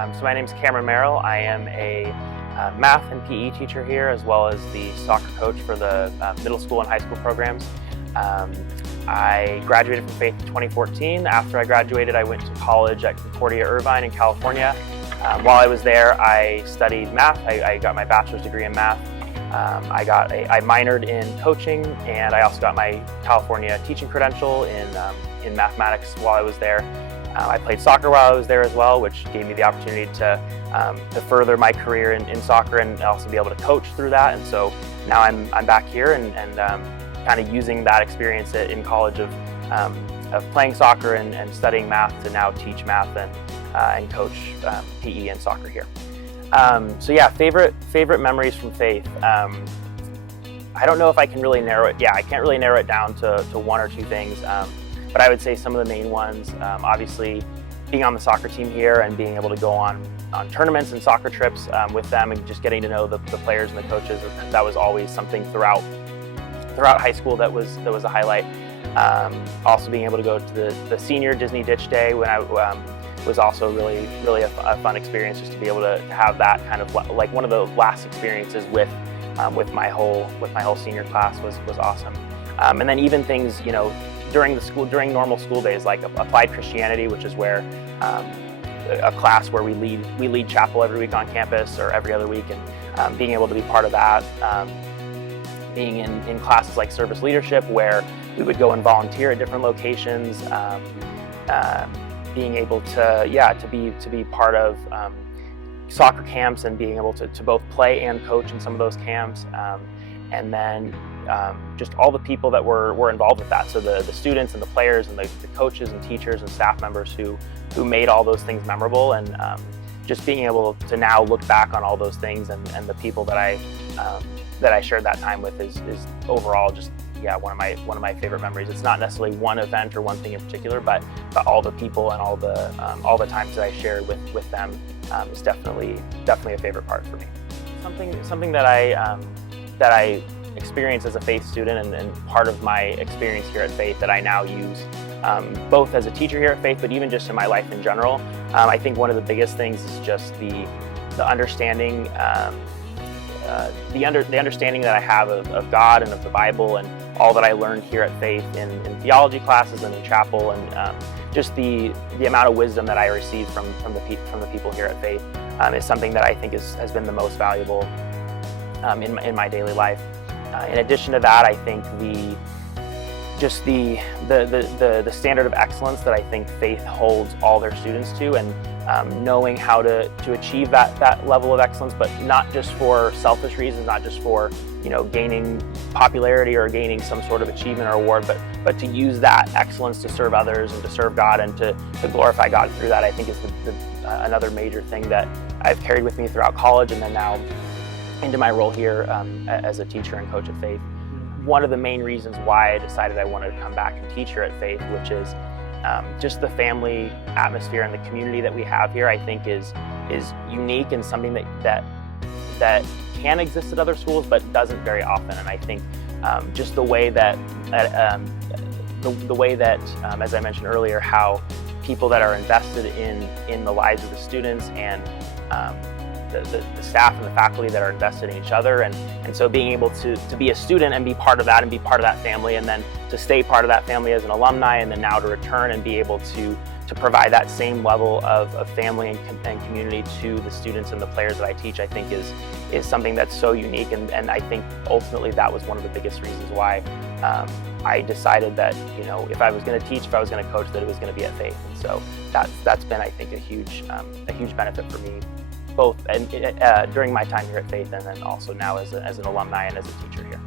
So my name is Merrill. I am a math and PE teacher here, as well as the soccer coach for the middle school and high school programs. I graduated from Faith in 2014. After I graduated, I went to college at Concordia Irvine in California. While I was there, I studied math. I got my bachelor's degree in math. I minored in coaching, and I also got my California teaching credential in mathematics while I was there. I played soccer while I was there as well, which gave me the opportunity to further my career in soccer and also be able to coach through that. And so now I'm back here and kind of using that experience in college of playing soccer and studying math to now teach math and coach PE and soccer here. So yeah, favorite memories from Faith. I don't know if I can really narrow it. Yeah, I can't really narrow it down to one or two things. But I would say some of the main ones, obviously being on the soccer team here and being able to go on tournaments and soccer trips with them and just getting to know the players and the coaches. That was always something throughout high school that was a highlight. Also being able to go to the senior Disney Ditch Day when I was also really a fun experience, just to be able to have that kind of like one of the last experiences with my whole senior class was awesome. And then even things, during normal school days, like applied Christianity, which is where a class where we lead chapel every week on campus or every other week, and being able to be part of that. Being in classes like service leadership, where we would go and volunteer at different locations. Being able to be part of soccer camps and being able to both play and coach in some of those camps. And then just all the people that were involved with that. So the students and the players and the coaches and teachers and staff members who made all those things memorable, and just being able to now look back on all those things and the people that I shared that time with is overall just one of my favorite memories. It's not necessarily one event or one thing in particular, but all the people and all the times that I shared with them is definitely a favorite part for me. Something that I experienced as a Faith student and part of my experience here at Faith that I now use both as a teacher here at Faith, but even just in my life in general. I think one of the biggest things is just the understanding, the understanding that I have of God and of the Bible and all that I learned here at Faith in theology classes and in chapel, and just the amount of wisdom that I received from the people here at Faith is something that I think has been the most valuable in my daily life. In addition to that, I think the standard of excellence that I think Faith holds all their students to, and knowing how to achieve that level of excellence, but not just for selfish reasons, not just for gaining popularity or gaining some sort of achievement or award, but to use that excellence to serve others and to serve God and to glorify God through that, I think is another major thing that I've carried with me throughout college, and then now into my role here as a teacher and coach at Faith. One of the main reasons why I decided I wanted to come back and teach here at Faith, which is just the family atmosphere and the community that we have here, I think is unique and something that can exist at other schools, but doesn't very often. And I think just the way that as I mentioned earlier, how people that are invested in the lives of the students and the staff and the faculty that are invested in each other, and so being able to be a student and be part of that and be part of that family, and then to stay part of that family as an alumni, and then now to return and be able to provide that same level of family and community to the students and the players that I teach, I think is something that's so unique, and I think ultimately that was one of the biggest reasons why I decided that if I was going to teach, if I was going to coach, that it was going to be at Faith. And so that's been, I think, a huge benefit for me, both during my time here at Faith and then also now as an alumni and as a teacher here.